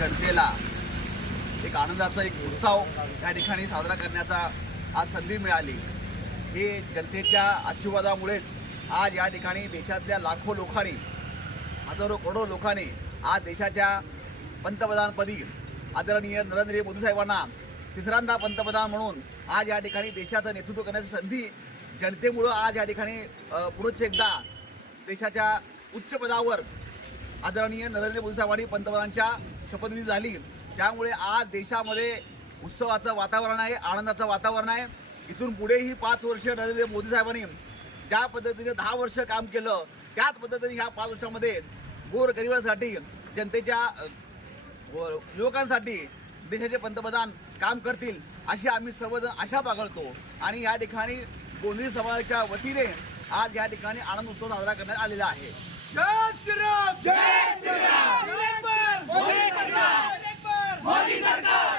जनतेला एक आनंदाचा एक उत्सव या ठिकाणी साजरा करण्याचा आज संधी मिळाली। हे जनतेच्या आशीर्वादामुळेच आज या ठिकाणी देशातल्या लाखो लोकांनी, हजारो करोडो लोकांनी आज देशाच्या पंतप्रधानपदी आदरणीय नरेंद्र मोदी साहेबांना तिसऱ्यांदा पंतप्रधान म्हणून आज या ठिकाणी देशाचं नेतृत्व करण्याची संधी जनतेमुळं आज या ठिकाणी पुढे एकदा देशाच्या उच्च पदावर आदरणीय नरेंद्र मोदी साहेबांनी पंतप्रधानांच्या शपथविधी झाली। त्यामुळे आज देशामध्ये उत्सवाचं वातावरण आहे, आनंदाचं वातावरण आहे। इथून पुढेही 5 वर्ष नरेंद्र मोदी साहेबांनी ज्या पद्धतीने 10 वर्ष काम केलं त्याच पद्धतीने ह्या 5 वर्षामध्ये गोरगरिबांसाठी, जनतेच्या युवकांसाठी देशाचे पंतप्रधान काम करतील अशी आम्ही सर्वजण आशा बाळगतो। आणि या ठिकाणी गोंधळी समाजाच्या वतीने आज या ठिकाणी आनंद उत्सव साजरा करण्यात आलेला आहे। जय श्रीराम, जय श्रीराम, मोदी सरकार, मोदी सरकार।